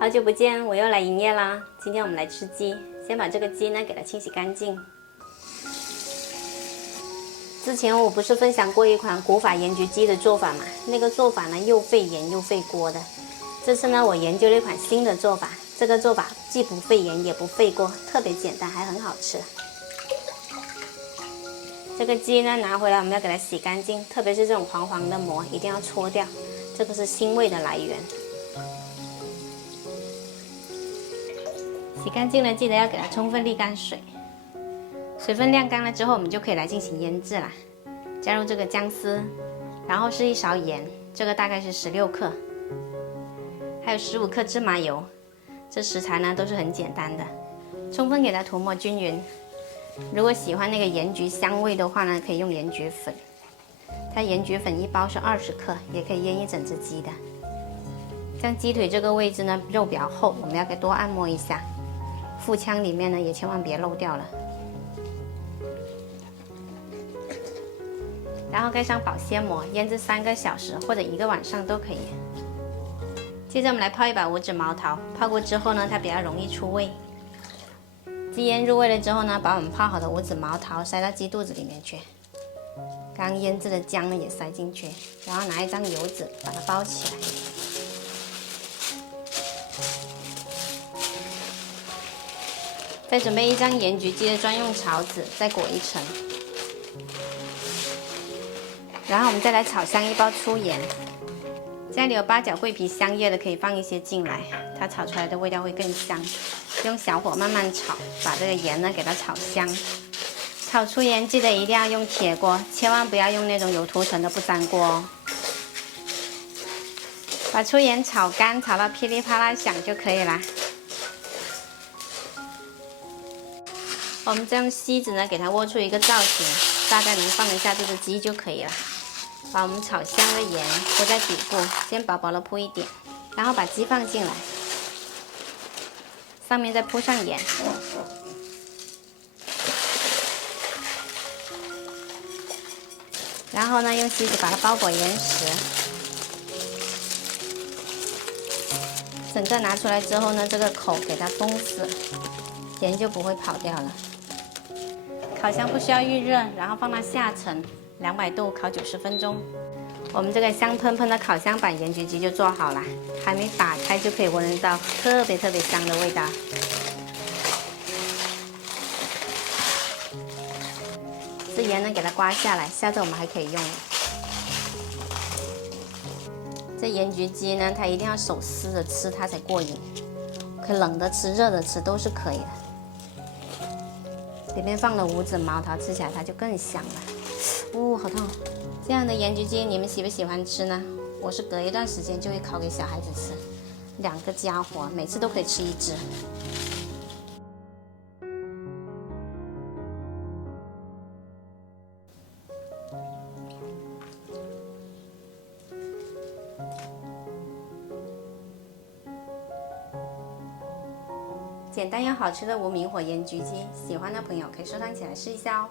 好久不见，我又来营业啦！今天我们来吃鸡，先把这个鸡呢给它清洗干净。之前我不是分享过一款古法盐焗鸡的做法嘛？那个做法呢又费盐又费锅的。这次呢我研究了一款新的做法，这个做法既不费盐也不费锅，特别简单还很好吃。这个鸡呢拿回来我们要给它洗干净，特别是这种黄黄的膜一定要搓掉，这个是腥味的来源。洗干净了，记得要给它充分沥干水。水分晾干了之后，我们就可以来进行腌制啦。加入这个姜丝，然后是1勺盐，这个大概是16克，还有15克芝麻油。这食材呢都是很简单的，充分给它涂抹均匀。如果喜欢那个盐焗香味的话呢，可以用盐焗粉。它盐焗粉1包是20克，也可以腌一整只鸡的。像鸡腿这个位置呢，肉比较厚，我们要给多按摩一下。腹腔里面呢也千万别漏掉了。然后盖上保鲜膜，腌制3个小时或者1个晚上都可以。接着我们来泡一把无籽毛桃，泡过之后呢，它比较容易出味。鸡腌入味了之后呢，把我们泡好的无籽毛桃塞到鸡肚子里面去，刚腌制的姜呢也塞进去，然后拿一张油纸把它包起来。再准备一张盐焗鸡的专用炒纸，再裹一层。然后我们再来炒香1包粗盐，家里有八角、桂皮、香叶的可以放一些进来，它炒出来的味道会更香。用小火慢慢炒，把这个盐呢给它炒香。炒粗盐记得一定要用铁锅，千万不要用那种有涂层的不粘锅哦。把粗盐炒干，炒到噼里啪啦响就可以啦。我们再用锡纸呢给它握出一个造型，大概能放一下这只鸡就可以了。把我们炒香的盐铺在底部，先薄薄的铺一点，然后把鸡放进来，上面再铺上盐，然后呢用锡纸把它包裹严实。整个拿出来之后呢，这个口给它封死，盐就不会跑掉了。烤箱不需要预热，然后放到下层200度烤90分钟。我们这个香喷喷的烤箱版盐焗鸡就做好了，还没打开就可以闻得到特别香的味道。这盐呢给它刮下来，下次我们还可以用。这盐焗鸡呢，它一定要手撕着吃，它才过瘾。可以冷的吃、热的吃都是可以的。里面放了无籽毛桃，吃起来它就更香了。好烫！这样的盐焗鸡你们喜不喜欢吃呢？我是隔一段时间就会烤给小孩子吃，2个家伙每次都可以吃1只。简单又好吃的无明火盐焗鸡，喜欢的朋友可以收藏起来试一下哦。